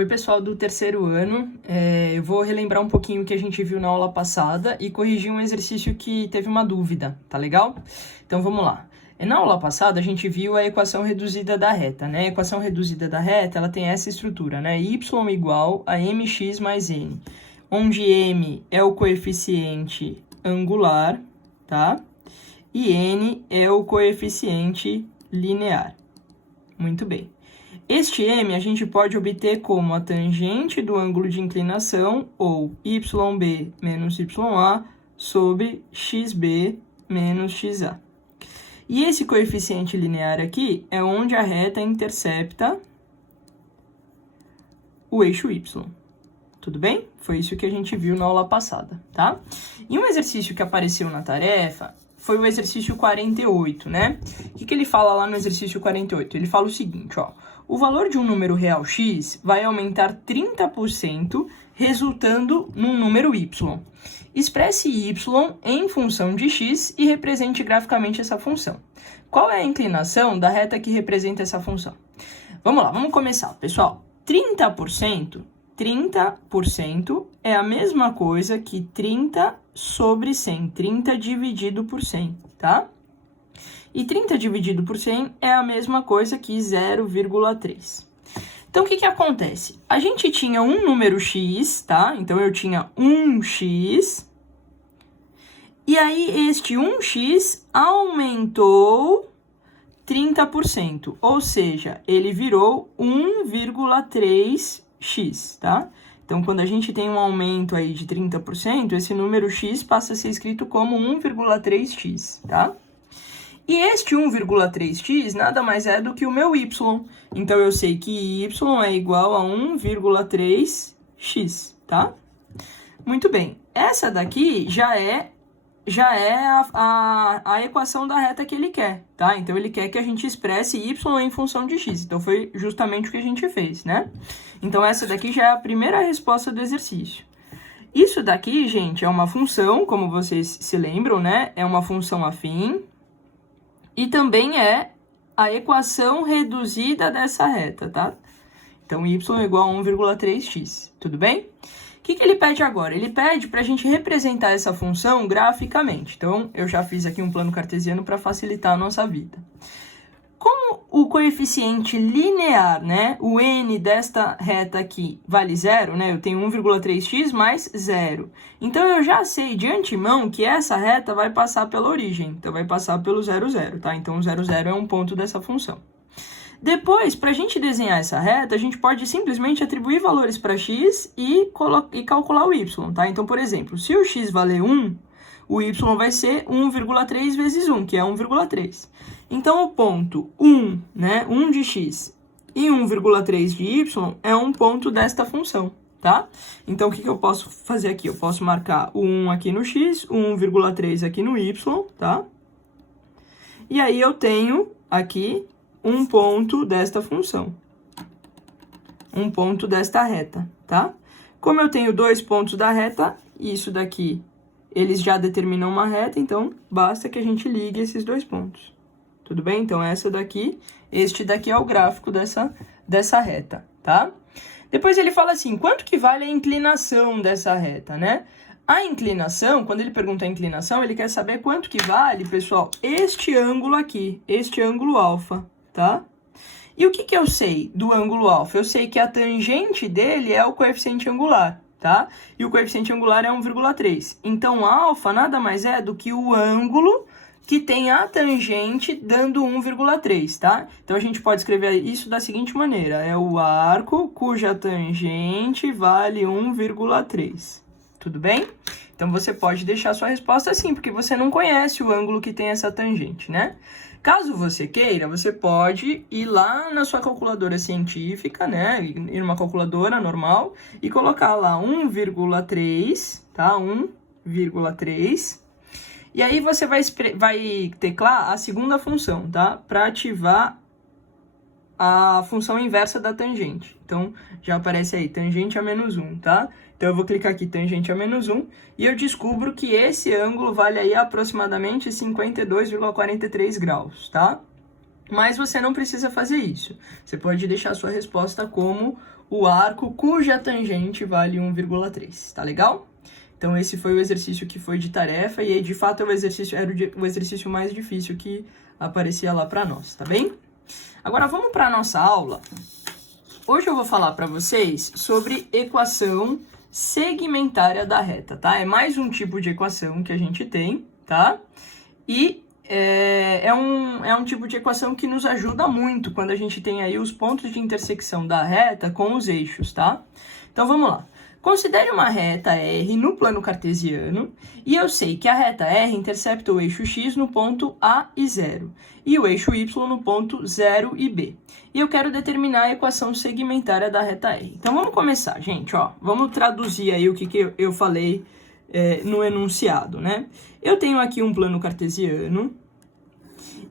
Oi, pessoal do terceiro ano. Eu vou relembrar um pouquinho o que a gente viu na aula passada e corrigir um exercício que teve uma dúvida, tá legal? Então, vamos lá. Na aula passada, a gente viu a equação reduzida da reta, né? A equação reduzida da reta, ela tem essa estrutura, né? Y igual a mx mais n, onde m é o coeficiente angular, tá? E n é o coeficiente linear. Muito bem. Este m a gente pode obter como a tangente do ângulo de inclinação, ou yb menos ya, sobre xb menos xa. E esse coeficiente linear aqui é onde a reta intercepta o eixo y. Tudo bem? Foi isso que a gente viu na aula passada, tá? E um exercício que apareceu na tarefa foi o exercício 48, né? O que ele fala lá no exercício 48? Ele fala o seguinte, ó. O valor de um número real x vai aumentar 30%, resultando num número y. Expresse y em função de x e represente graficamente essa função. Qual é a inclinação da reta que representa essa função? Vamos lá, vamos começar, pessoal. 30% é a mesma coisa que 30 sobre 100, 30 dividido por 100, tá? E 30 dividido por 100 é a mesma coisa que 0,3. Então, o que acontece? A gente tinha um número x, tá? Então, eu tinha 1x. E aí, este 1x aumentou 30%. Ou seja, ele virou 1,3x, tá? Então, quando a gente tem um aumento aí de 30%, esse número x passa a ser escrito como 1,3x, tá? E este 1,3x nada mais é do que o meu y. Então, eu sei que y é igual a 1,3x, tá? Muito bem. Essa daqui já é a equação da reta que ele quer, tá? Então, ele quer que a gente expresse y em função de x. Então, foi justamente o que a gente fez, né? Então, essa daqui já é a primeira resposta do exercício. Isso daqui, gente, é uma função, como vocês se lembram, né? É uma função afim. E também é a equação reduzida dessa reta, tá? Então, y é igual a 1,3x, tudo bem? O que ele pede agora? Ele pede para a gente representar essa função graficamente. Então, eu já fiz aqui um plano cartesiano para facilitar a nossa vida. Como o coeficiente linear, né, o n desta reta aqui vale 0, né, eu tenho 1,3x mais 0. Então, eu já sei de antemão que essa reta vai passar pela origem. Então, vai passar pelo 0, 0, tá? Então, o 0, 0 é um ponto dessa função. Depois, para a gente desenhar essa reta, a gente pode simplesmente atribuir valores para x e calcular o y, tá? Então, por exemplo, se o x valer 1, o y vai ser 1,3 vezes 1, que é 1,3. Então, o ponto 1, né, 1 de x e 1,3 de y é um ponto desta função, tá? Então, o que eu posso fazer aqui? Eu posso marcar o 1 aqui no x, o 1,3 aqui no y, tá? E aí, eu tenho aqui um ponto desta função. Um ponto desta reta, tá? Como eu tenho dois pontos da reta, isso daqui, eles já determinam uma reta, então basta que a gente ligue esses dois pontos. Tudo bem? Então, este daqui é o gráfico dessa reta, tá? Depois ele fala assim, quanto que vale a inclinação dessa reta, né? A inclinação, quando ele pergunta a inclinação, ele quer saber quanto que vale, pessoal, este ângulo aqui, este ângulo alfa, tá? E o que eu sei do ângulo alfa? Eu sei que a tangente dele é o coeficiente angular, tá? E o coeficiente angular é 1,3. Então, alfa nada mais é do que o ângulo que tem a tangente dando 1,3, tá? Então, a gente pode escrever isso da seguinte maneira. É o arco cuja tangente vale 1,3. Tudo bem? Então, você pode deixar sua resposta assim, porque você não conhece o ângulo que tem essa tangente, né? Caso você queira, você pode ir lá na sua calculadora científica, né? Ir numa calculadora normal e colocar lá 1,3, tá? 1,3. E aí você vai teclar a segunda função, tá? Para ativar a função inversa da tangente. Então, já aparece aí, tangente a menos 1, tá? Então, eu vou clicar aqui, tangente a menos 1, e eu descubro que esse ângulo vale aí aproximadamente 52,43 graus, tá? Mas você não precisa fazer isso. Você pode deixar a sua resposta como o arco cuja tangente vale 1,3, tá legal? Então, esse foi o exercício que foi de tarefa e, de fato, era o exercício mais difícil que aparecia lá para nós, tá bem? Agora, vamos para a nossa aula. Hoje eu vou falar para vocês sobre equação segmentária da reta, tá? É mais um tipo de equação que a gente tem, tá? E é um tipo de equação que nos ajuda muito quando a gente tem aí os pontos de intersecção da reta com os eixos, tá? Então, vamos lá. Considere uma reta R no plano cartesiano e eu sei que a reta R intercepta o eixo X no ponto A e 0 e o eixo Y no ponto 0 e B. E eu quero determinar a equação segmentária da reta R. Então, vamos começar, gente, ó. Vamos traduzir aí o que eu falei no enunciado, né? Eu tenho aqui um plano cartesiano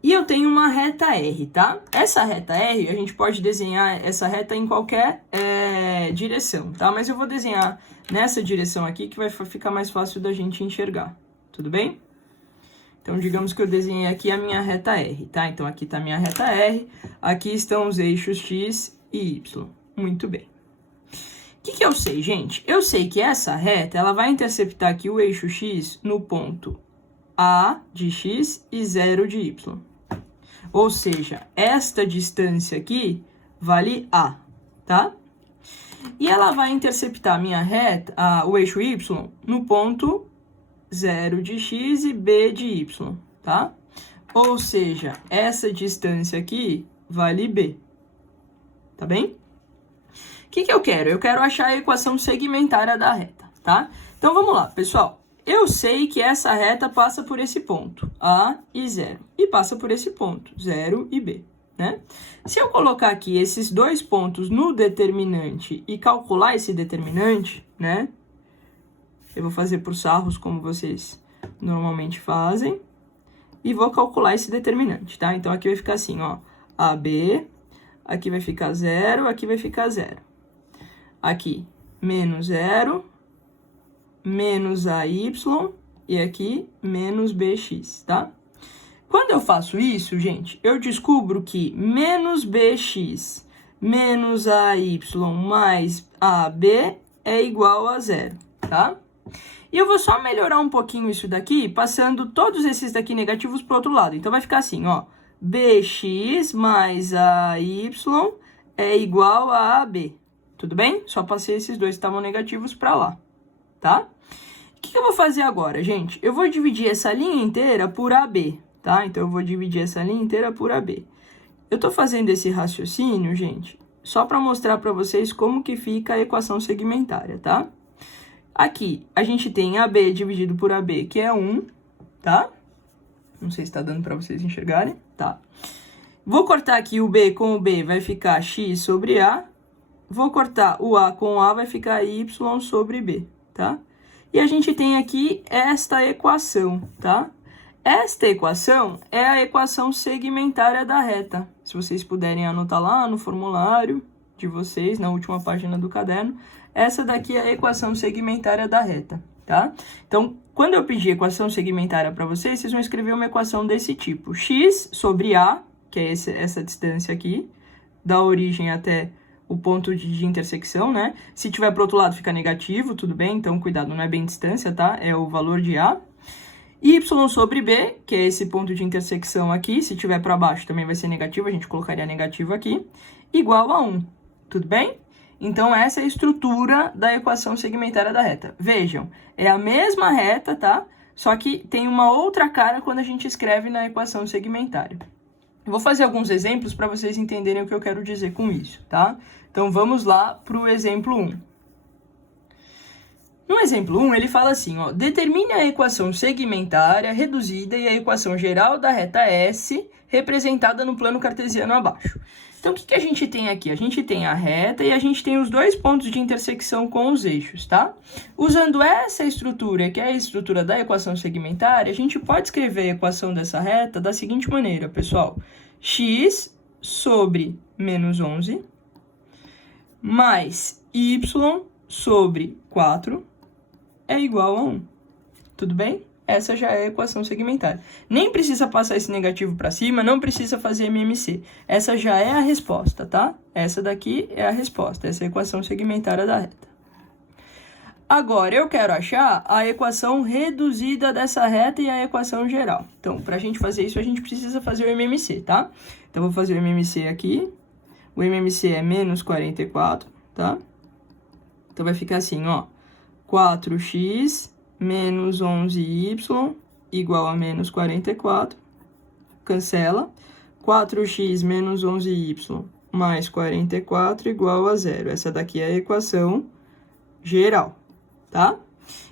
e eu tenho uma reta R, tá? Essa reta R, a gente pode desenhar essa reta em qualquer direção, tá? Mas eu vou desenhar nessa direção aqui que vai ficar mais fácil da gente enxergar, tudo bem? Então, digamos que eu desenhei aqui a minha reta R, tá? Então, aqui tá a minha reta R, aqui estão os eixos X e Y. Muito bem. O que eu sei, gente? Eu sei que essa reta, ela vai interceptar aqui o eixo X no ponto A de X e 0 de Y. Ou seja, esta distância aqui vale A, tá? E ela vai interceptar a minha reta, o eixo Y, no ponto 0 de X e B de Y, tá? Ou seja, essa distância aqui vale B, tá bem? O que eu quero? Eu quero achar a equação segmentária da reta, tá? Então, vamos lá, pessoal. Eu sei que essa reta passa por esse ponto, A e 0, e passa por esse ponto, 0 e B, né? Se eu colocar aqui esses dois pontos no determinante e calcular esse determinante, né? Eu vou fazer por sarros, como vocês normalmente fazem, e vou calcular esse determinante, tá? Então, aqui vai ficar assim, ó, AB, aqui vai ficar 0, aqui vai ficar 0. Aqui, menos 0, menos AY, e aqui, menos BX, tá? Quando eu faço isso, gente, eu descubro que menos BX menos AY mais AB é igual a 0, tá? E eu vou só melhorar um pouquinho isso daqui, passando todos esses daqui negativos para o outro lado. Então, vai ficar assim, ó, BX mais AY é igual a AB. Tudo bem? Só passei esses dois que estavam negativos para lá, tá? O que eu vou fazer agora, gente? Eu vou dividir essa linha inteira por AB, tá? Então, eu vou dividir essa linha inteira por AB. Eu tô fazendo esse raciocínio, gente, só para mostrar para vocês como que fica a equação segmentária, tá? Aqui, a gente tem AB dividido por AB, que é 1, tá? Não sei se tá dando para vocês enxergarem, tá? Vou cortar aqui o B com o B, vai ficar X sobre A. Vou cortar o A com o A, vai ficar Y sobre B, tá? E a gente tem aqui esta equação, tá? Esta equação é a equação segmentária da reta. Se vocês puderem anotar lá no formulário de vocês, na última página do caderno, essa daqui é a equação segmentária da reta, tá? Então, quando eu pedir equação segmentária para vocês, vocês vão escrever uma equação desse tipo. X sobre A, que é essa distância aqui, da origem até o ponto de intersecção, né? Se tiver para o outro lado, fica negativo, tudo bem? Então, cuidado, não é bem distância, tá? É o valor de A. Y sobre B, que é esse ponto de intersecção aqui. Se tiver para baixo, também vai ser negativo, a gente colocaria negativo aqui. Igual a 1, tudo bem? Então, essa é a estrutura da equação segmentária da reta. Vejam, é a mesma reta, tá? Só que tem uma outra cara quando a gente escreve na equação segmentária. Eu vou fazer alguns exemplos para vocês entenderem o que eu quero dizer com isso, tá? Então, vamos lá para o exemplo 1. No exemplo 1, ele fala assim, ó, determine a equação segmentária reduzida e a equação geral da reta S representada no plano cartesiano abaixo. Então, o que a gente tem aqui? A gente tem a reta e a gente tem os dois pontos de intersecção com os eixos, tá? Usando essa estrutura, que é a estrutura da equação segmentária, a gente pode escrever a equação dessa reta da seguinte maneira, pessoal. X sobre menos 11 mais Y sobre 4 é igual a 1. Tudo bem? essa já é a equação segmentária. Nem precisa passar esse negativo para cima, não precisa fazer MMC. Essa já é a resposta, tá? Essa daqui é a resposta, essa é a equação segmentária da reta. Agora, eu quero achar a equação reduzida dessa reta e a equação geral. Então, para a gente fazer isso, a gente precisa fazer o MMC, tá? Então, vou fazer o MMC aqui. O MMC é menos 44, tá? Então, vai ficar assim, ó. 4x menos 11y igual a menos 44. Cancela. 4x menos 11y mais 44 igual a 0. Essa daqui é a equação geral, tá?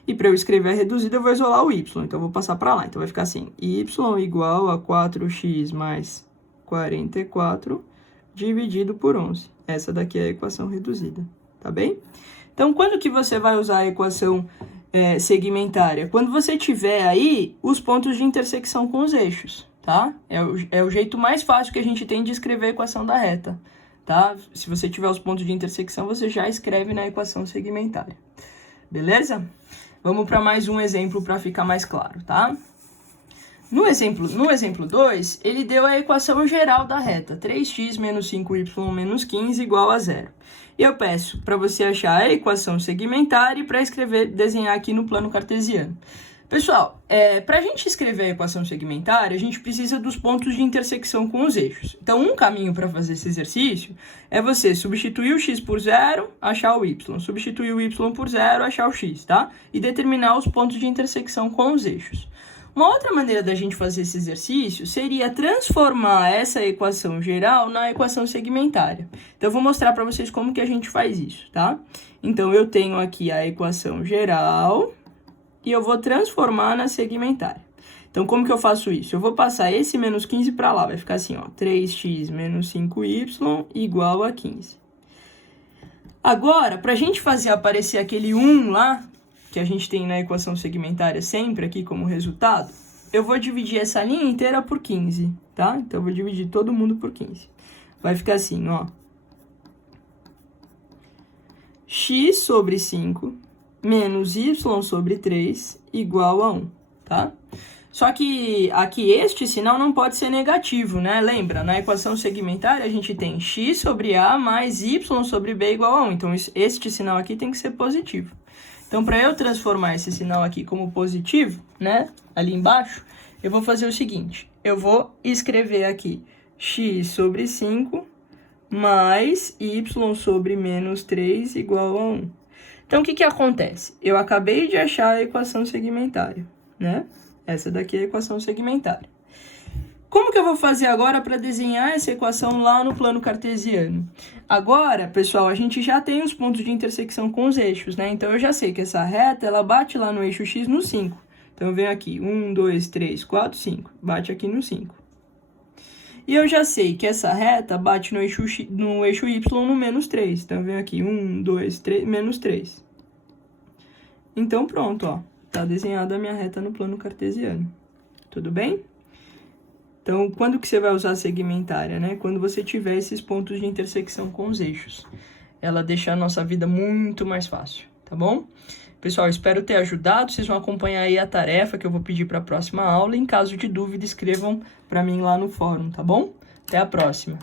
E para eu escrever a reduzida, eu vou isolar o y. Então, eu vou passar para lá. Então, vai ficar assim. Y igual a 4x mais 44 dividido por 11. Essa daqui é a equação reduzida, tá bem? Então, quando que você vai usar a equação segmentária? Quando você tiver aí os pontos de intersecção com os eixos, tá? É o jeito mais fácil que a gente tem de escrever a equação da reta, tá? Se você tiver os pontos de intersecção, você já escreve na equação segmentária. Beleza? Vamos para mais um exemplo para ficar mais claro, tá? No exemplo 2, ele deu a equação geral da reta, 3x menos 5y menos 15 igual a 0. E eu peço para você achar a equação segmentária e para desenhar aqui no plano cartesiano. Pessoal, para a gente escrever a equação segmentária, a gente precisa dos pontos de intersecção com os eixos. Então, um caminho para fazer esse exercício é você substituir o x por 0, achar o y. Substituir o y por 0, achar o x, tá? E determinar os pontos de intersecção com os eixos. Uma outra maneira da gente fazer esse exercício seria transformar essa equação geral na equação segmentária. Então, eu vou mostrar para vocês como que a gente faz isso, tá? Então, eu tenho aqui a equação geral e eu vou transformar na segmentária. Então, como que eu faço isso? Eu vou passar esse menos 15 para lá, vai ficar assim, ó, 3x menos 5y igual a 15. Agora, para a gente fazer aparecer aquele 1 lá, que a gente tem na equação segmentária sempre aqui como resultado, eu vou dividir essa linha inteira por 15, tá? Então, eu vou dividir todo mundo por 15. Vai ficar assim, ó. X sobre 5 menos y sobre 3 igual a 1, tá? Só que aqui este sinal não pode ser negativo, né? Lembra, na equação segmentária a gente tem x sobre a mais y sobre b igual a 1. Então, este sinal aqui tem que ser positivo. Então, para eu transformar esse sinal aqui como positivo, né, ali embaixo, eu vou fazer o seguinte. Eu vou escrever aqui x sobre 5 mais y sobre menos 3 igual a 1. Então, o que que acontece? Eu acabei de achar a equação segmentária, né? Essa daqui é a equação segmentária. Como que eu vou fazer agora para desenhar essa equação lá no plano cartesiano? Agora, pessoal, a gente já tem os pontos de intersecção com os eixos, né? Então, eu já sei que essa reta, ela bate lá no eixo x no 5. Então, eu venho aqui, 1, 2, 3, 4, 5. Bate aqui no 5. E eu já sei que essa reta bate no eixo y no menos 3. Então, eu venho aqui, 1, 2, 3, menos 3. Então, pronto, ó. Tá desenhada a minha reta no plano cartesiano. Tudo bem? Então, quando que você vai usar a segmentária, né? Quando você tiver esses pontos de intersecção com os eixos. Ela deixa a nossa vida muito mais fácil, tá bom? Pessoal, espero ter ajudado. Vocês vão acompanhar aí a tarefa que eu vou pedir para a próxima aula. Em caso de dúvida, escrevam para mim lá no fórum, tá bom? Até a próxima!